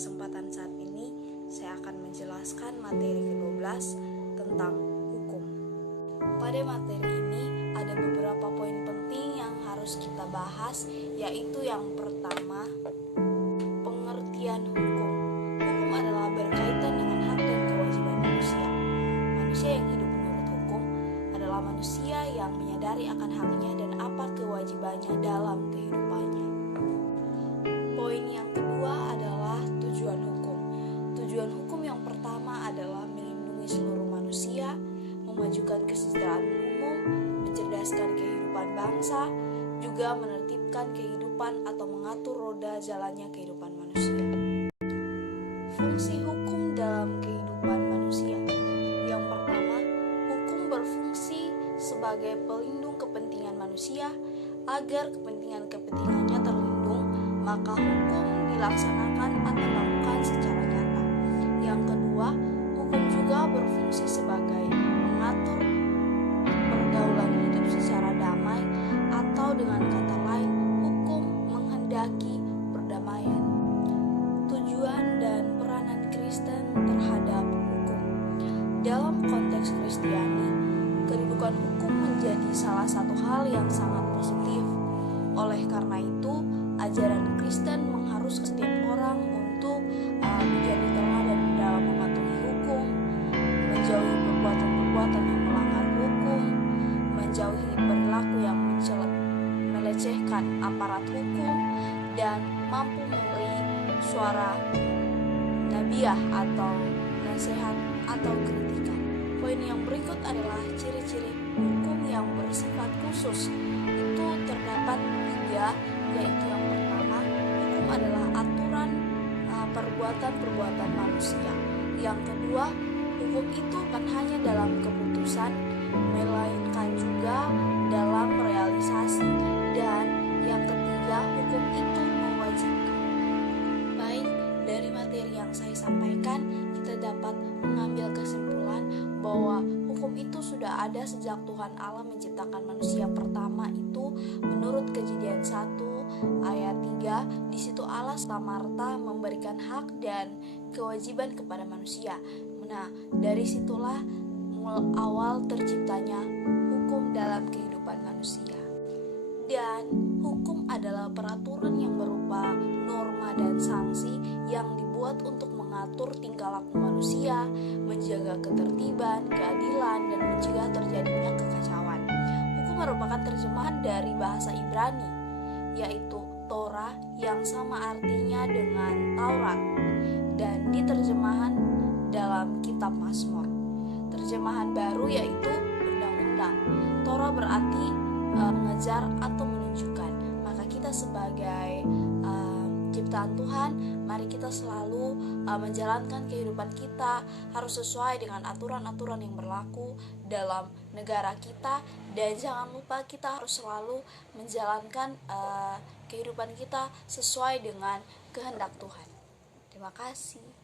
kesempatan saat ini, saya akan menjelaskan materi ke-12 tentang hukum. Pada materi ini, ada beberapa poin penting yang harus kita bahas, yaitu yang pertama, pengertian hukum. Hukum adalah berkaitan dengan hak dan kewajiban manusia. Manusia yang hidup menurut hukum adalah manusia yang menyadari akan haknya dan apa kewajibannya dalam kehidupannya. Poin yang kedua adalah tujuan hukum. Tujuan hukum yang pertama adalah melindungi seluruh manusia, memajukan kesejahteraan umum, mencerdaskan kehidupan bangsa, juga menertibkan kehidupan atau mengatur roda jalannya kehidupan manusia. Fungsi hukum dalam kehidupan manusia. Yang pertama, hukum berfungsi sebagai pelindung kepentingan manusia agar kepentingannya terlindung, maka hukum dilaksanakan atau dilakukan secara nyata. Yang kedua, hukum juga berfungsi sebagai mengatur pergaulan hidup secara damai, atau dengan kata lain, hukum menghendaki perdamaian. Tujuan dan peranan Kristen terhadap hukum. Dalam konteks Kristiani, kedudukan hukum menjadi salah satu hal yang sangat positif. Oleh karena itu, ajaran Kristen mengharuskan setiap orang untuk menjadi teladan dalam mematuhi hukum, menjauhi perbuatan-perbuatan yang melanggar hukum, menjauhi perilaku yang melecehkan aparat hukum, dan mampu memberi suara nabiah atau nasihat atau kritikan. Poin yang berikut adalah ciri-ciri hukum yang bersifat khusus. Itu terdapat 3, yaitu yang pertama, hukum adalah aturan perbuatan-perbuatan manusia. Yang kedua, hukum itu bukan hanya dalam keputusan, melainkan juga dalam realisasi. Dan yang ketiga, hukum itu mewajibkan. Baik, dari materi yang saya sampaikan, kita dapat mengambil kesimpulan bahwa hukum itu sudah ada sejak Tuhan Allah menciptakan manusia pertama itu menurut Kejadian 1 ayat 3. Di situ Allah serta-merta memberikan hak dan kewajiban kepada manusia. Nah, dari situlah awal terciptanya hukum dalam kehidupan manusia. Dan hukum adalah peraturan yang berupa norma dan sanksi yang dibuat untuk mengatur tingkah laku manusia, menjaga ketertiban, keadilan, dan mencegah terjadinya kekacauan. Hukum merupakan terjemahan dari bahasa Ibrani, yaitu Torah, yang sama artinya dengan Taurat, dan diterjemahan dalam kitab Mazmur. Terjemahan baru yaitu undang-undang. Torah berarti mengejar atau menunjukkan. Maka kita sebagai ciptaan Tuhan, mari kita selalu menjalankan kehidupan kita harus sesuai dengan aturan-aturan yang berlaku dalam negara kita, dan jangan lupa kita harus selalu menjalankan kehidupan kita sesuai dengan kehendak Tuhan. Terima kasih.